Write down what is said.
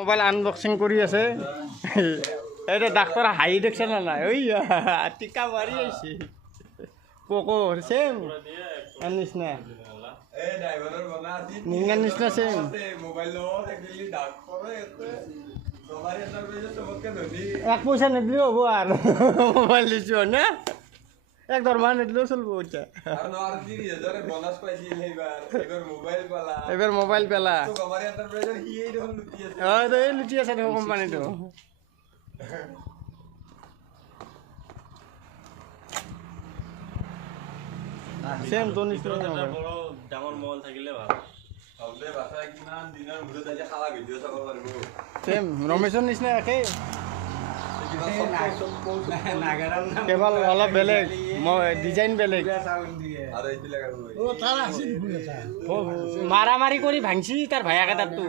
mobile unboxing কৰি আছে এইটো ডাক্তৰ হাঁহি দেখছে না নাই ঐ টিকা মাৰি আহিছে পোকো চেম নিচিনা নিংগাৰ নিচিনা চেম এক পইচা নিদিলেও হ'ব আৰু মোবাইল দিছো না এক দৰমহা নিদিলেও চলিব এতিয়া এইবাৰ মোবাইল পেলা এই লুটি আছে দেখোন কোম্পানীটো চেম তোৰ নিচিনা ডাঙৰ মোবাইল থাকিলে ভাল চেম ৰমেশৰ নিচিনা একেই কেৱল অলপ বেলেগ ডিজাইন বেলেগ মাৰা মাৰি কৰি ভাঙছি তাৰ ভায়াকে তাতটো